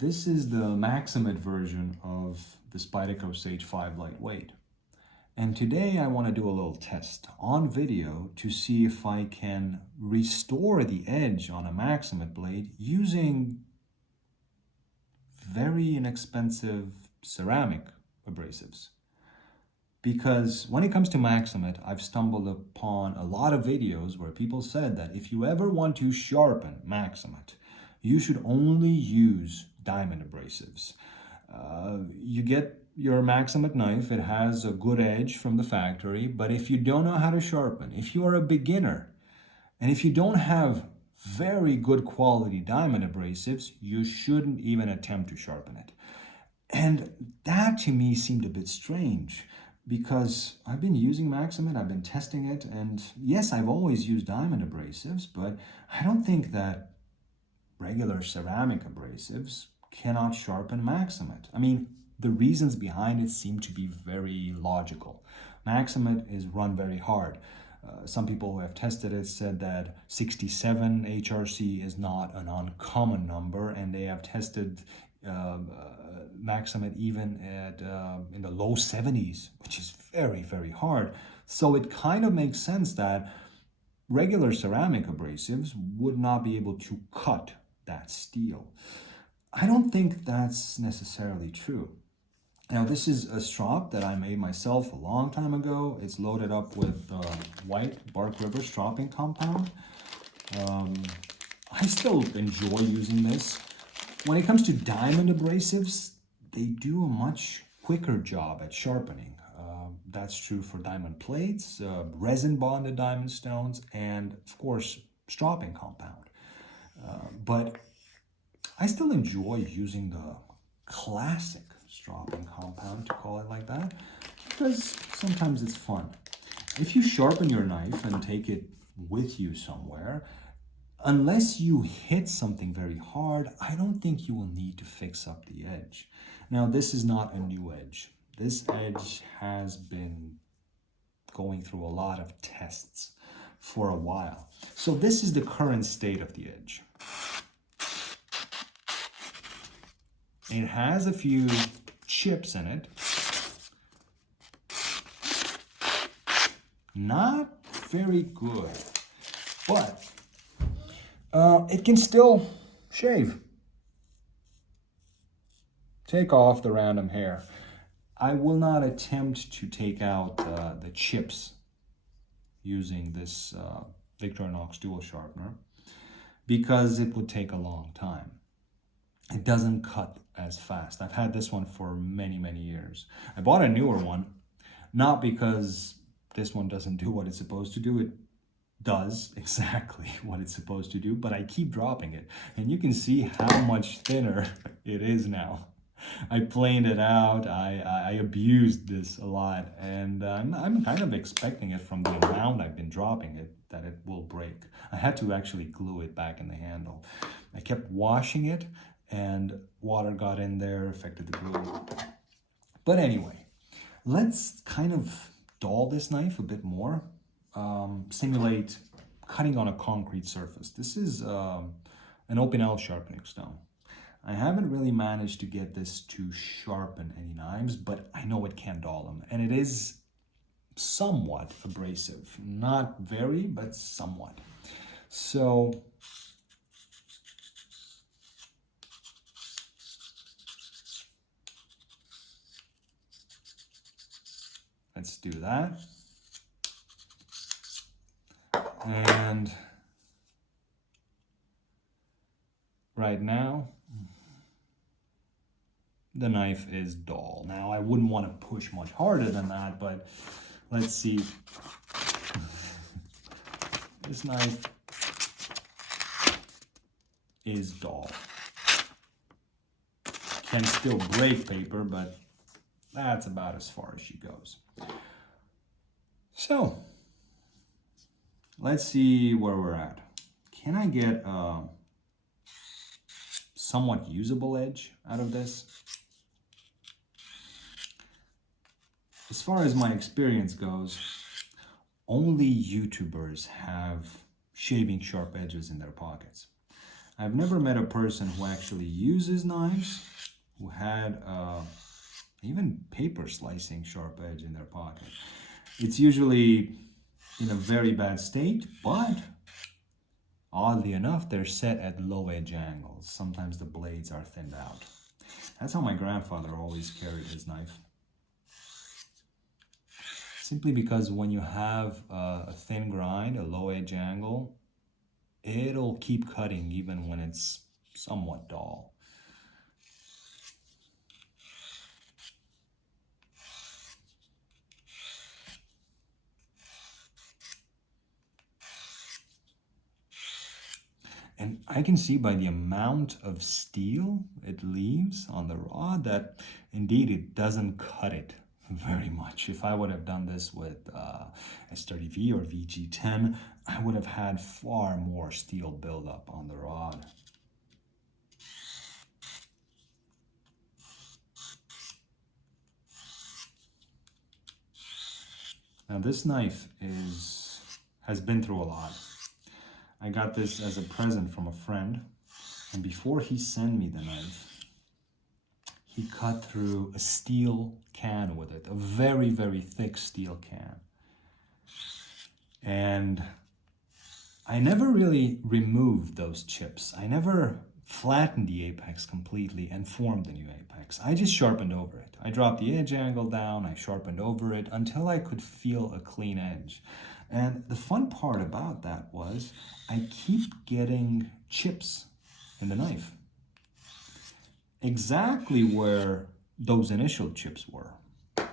This is the Maxamet version of the Spyderco Sage 5 Lightweight. And today I want to do a little test on video to see if I can restore the edge on a Maxamet blade using very inexpensive ceramic abrasives. Because when it comes to Maxamet, I've stumbled upon a lot of videos where people said that if you ever want to sharpen Maxamet, you should only use diamond abrasives. You get your Maxamet knife, it has a good edge from the factory, but if you don't know how to sharpen, if you are a beginner, and if you don't have very good quality diamond abrasives, you shouldn't even attempt to sharpen it. And that to me seemed a bit strange, because I've been using Maxamet, I've been testing it, and yes, I've always used diamond abrasives, but I don't think that regular ceramic abrasives cannot sharpen Maxamet. I mean, the reasons behind it seem to be very logical. Maxamet is run very hard. Some people who have tested it said that 67 HRC is not an uncommon number, and they have tested Maxamet even at in the low 70s, which is very, very hard. So it kind of makes sense that regular ceramic abrasives would not be able to cut that steel. I don't think that's necessarily true. Now, this is a strop that I made myself a long time ago. It's loaded up with white Bark River stropping compound. I still enjoy using this. When it comes to diamond abrasives, they do a much quicker job at sharpening. That's true for diamond plates, resin bonded diamond stones, and of course, stropping compound. But I still enjoy using the classic stropping compound, to call it like that, because sometimes it's fun. If you sharpen your knife and take it with you somewhere, unless you hit something very hard, I don't think you will need to fix up the edge. Now, this is not a new edge. This edge has been going through a lot of tests for a while. So this is the current state of the edge. It has a few chips in it. Not very good, but it can still shave. Take off the random hair. I will not attempt to take out the chips using this Victorinox Dual Sharpener because it would take a long time. It doesn't cut as fast. I've had this one for many, many years. I bought a newer one, not because this one doesn't do what it's supposed to do. It does exactly what it's supposed to do, but I keep dropping it. And you can see how much thinner it is now. I planed it out, I abused this a lot, and I'm kind of expecting it from the amount I've been dropping it that it will break. I had to actually glue it back in the handle. I kept washing it, and water got in there, affected the glue. But anyway, let's kind of dull this knife a bit more, simulate cutting on a concrete surface. This is an open L sharpening stone. I haven't really managed to get this to sharpen any knives, but I know it can dull them. And it is somewhat abrasive. Not very, but somewhat. So let's do that. And right now, the knife is dull. Now, I wouldn't want to push much harder than that, but let's see. This knife is dull. Can still break paper, but that's about as far as she goes. So, let's see where we're at. Can I get a somewhat usable edge out of this? As far as my experience goes, only YouTubers have shaving sharp edges in their pockets. I've never met a person who actually uses knives who had even paper slicing sharp edge in their pocket. It's usually in a very bad state, but oddly enough, they're set at low edge angles. Sometimes the blades are thinned out. That's how my grandfather always carried his knife. Simply because when you have a thin grind, a low edge angle, it'll keep cutting even when it's somewhat dull. And I can see by the amount of steel it leaves on the rod that indeed it doesn't cut it very much. If I would have done this with S30V or VG10, I would have had far more steel buildup on the rod. Now this knife has been through a lot. I got this as a present from a friend, and before he sent me the knife, he cut through a steel can with it, a very, very thick steel can. And I never really removed those chips. I never flattened the apex completely and formed the new apex. I just sharpened over it. I dropped the edge angle down, I sharpened over it until I could feel a clean edge. And the fun part about that was I keep getting chips in the knife. Exactly where those initial chips were.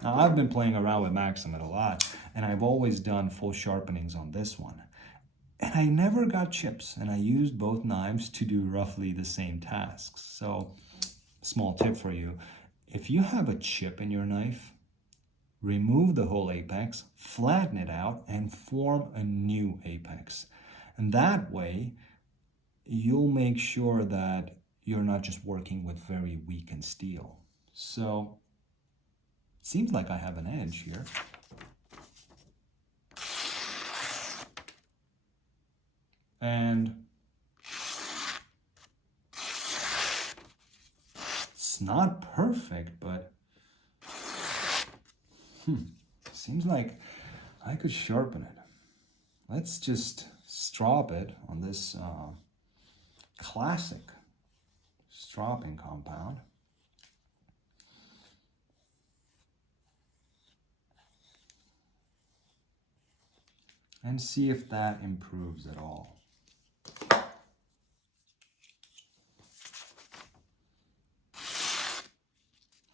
Now, I've been playing around with Maxamet a lot, and I've always done full sharpenings on this one. And I never got chips, and I used both knives to do roughly the same tasks. So, small tip for you, if you have a chip in your knife, remove the whole apex, flatten it out, and form a new apex. And that way, you'll make sure that you're not just working with very weakened steel. So, it seems like I have an edge here. And it's not perfect, but seems like I could sharpen it. Let's just strop it on this classic stropping compound. And see if that improves at all.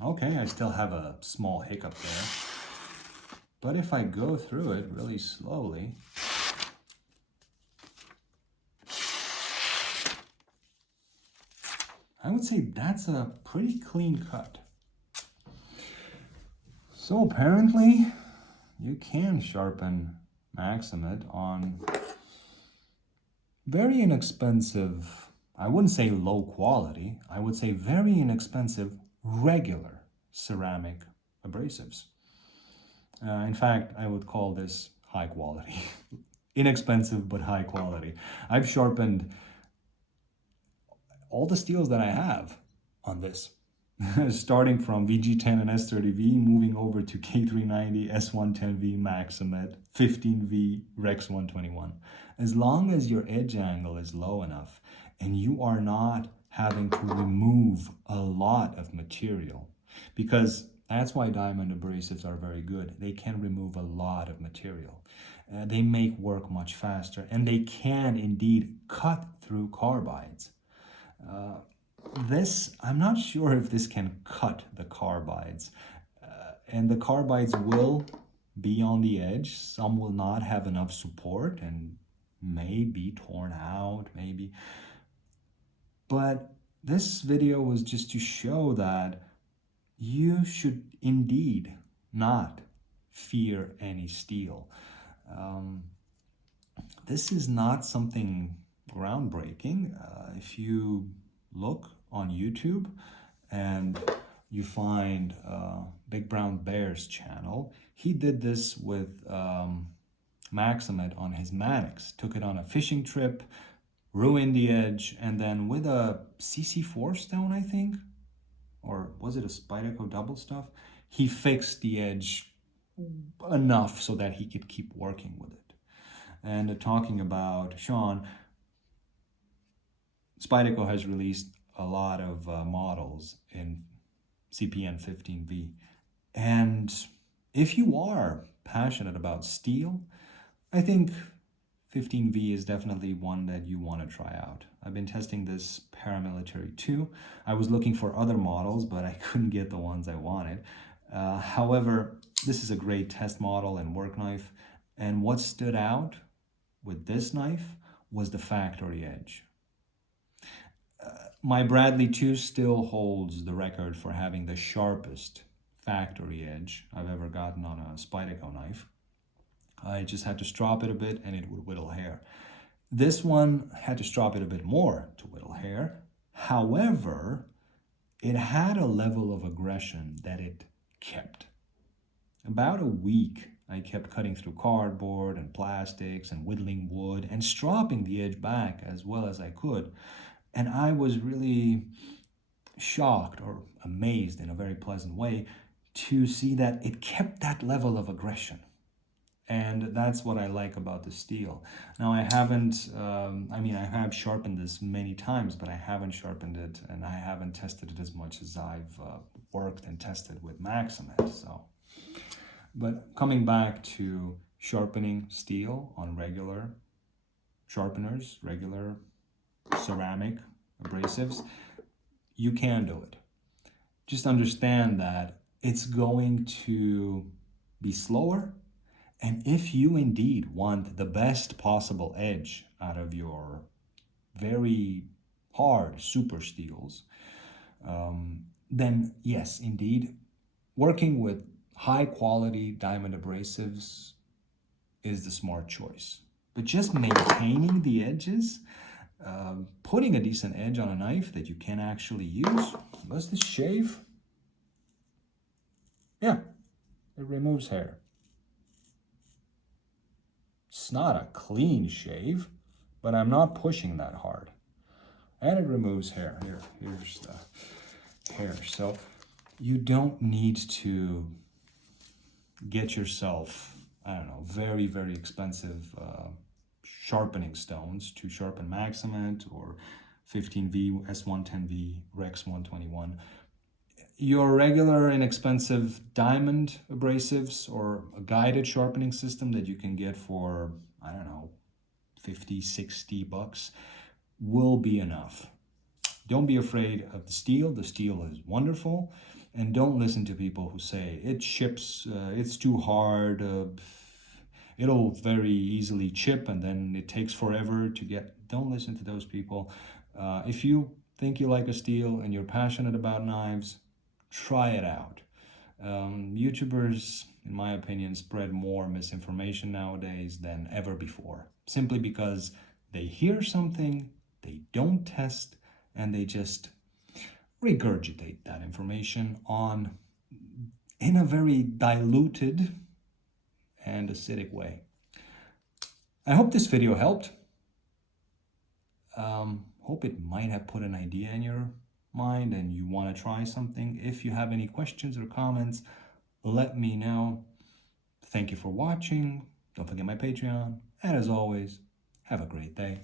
Okay, I still have a small hiccup there. But if I go through it really slowly, I would say that's a pretty clean cut. So apparently, you can sharpen Maxamet on very inexpensive, I wouldn't say low quality, I would say very inexpensive regular ceramic abrasives. In fact, I would call this high quality. Inexpensive, but high quality. I've sharpened all the steels that I have on this. Starting from VG10 and S30V, moving over to K390, S110V, Maxamet, 15V, REX-121. As long as your edge angle is low enough and you are not having to remove a lot of material, because that's why diamond abrasives are very good. They can remove a lot of material. They make work much faster, and they can indeed cut through carbides. I'm not sure if this can cut the carbides. And the carbides will be on the edge. Some will not have enough support and may be torn out, maybe. But this video was just to show that you should indeed not fear any steel. This is not something groundbreaking. If you look on YouTube and you find Big Brown Bear's channel, he did this with Maxamet on his Mannix. Took it on a fishing trip, ruined the edge, and then with a CC4 stone, I think, or was it a Spyderco double stuff, he fixed the edge enough so that he could keep working with it. And talking about Sean, Spyderco has released a lot of models in CPN 15V. And if you are passionate about steel, I think 15V is definitely one that you want to try out. I've been testing this paramilitary too. I was looking for other models, but I couldn't get the ones I wanted. However, this is a great test model and work knife. And what stood out with this knife was the factory edge. My Bradley 2 still holds the record for having the sharpest factory edge I've ever gotten on a Spyderco knife. I just had to strop it a bit and it would whittle hair. This one had to strop it a bit more to whittle hair. However, it had a level of aggression that it kept. About a week, I kept cutting through cardboard and plastics and whittling wood and stropping the edge back as well as I could. And I was really shocked or amazed in a very pleasant way to see that it kept that level of aggression. And that's what I like about the steel. Now I haven't, I have sharpened this many times, but I haven't sharpened it and I haven't tested it as much as I've worked and tested with Maxamet. So, but coming back to sharpening steel on regular sharpeners, regular ceramic abrasives, you can do it. Just understand that it's going to be slower, and if you indeed want the best possible edge out of your very hard super steels, then yes, indeed, working with high quality diamond abrasives is the smart choice. But just maintaining the edges, putting a decent edge on a knife that you can actually use. Does this shave? Yeah, it removes hair. It's not a clean shave, but I'm not pushing that hard. And it removes hair. Here's the hair. So you don't need to get yourself, I don't know, very, very expensive sharpening stones to sharpen Maxamet or 15V, S110V, REX-121. Your regular inexpensive diamond abrasives or a guided sharpening system that you can get for, I don't know, 50, 60 bucks will be enough. Don't be afraid of the steel. The steel is wonderful. And don't listen to people who say it chips, it's too hard, it'll very easily chip and then it takes forever to get. Don't listen to those people. If you think you like a steel and you're passionate about knives, try it out. YouTubers, in my opinion, spread more misinformation nowadays than ever before, simply because they hear something, they don't test, and they just regurgitate that information in a very diluted and acidic way. I hope this video helped. Hope it might have put an idea in your mind and you want to try something. If you have any questions or comments, let me know. Thank you for watching. Don't forget my Patreon. And as always, have a great day.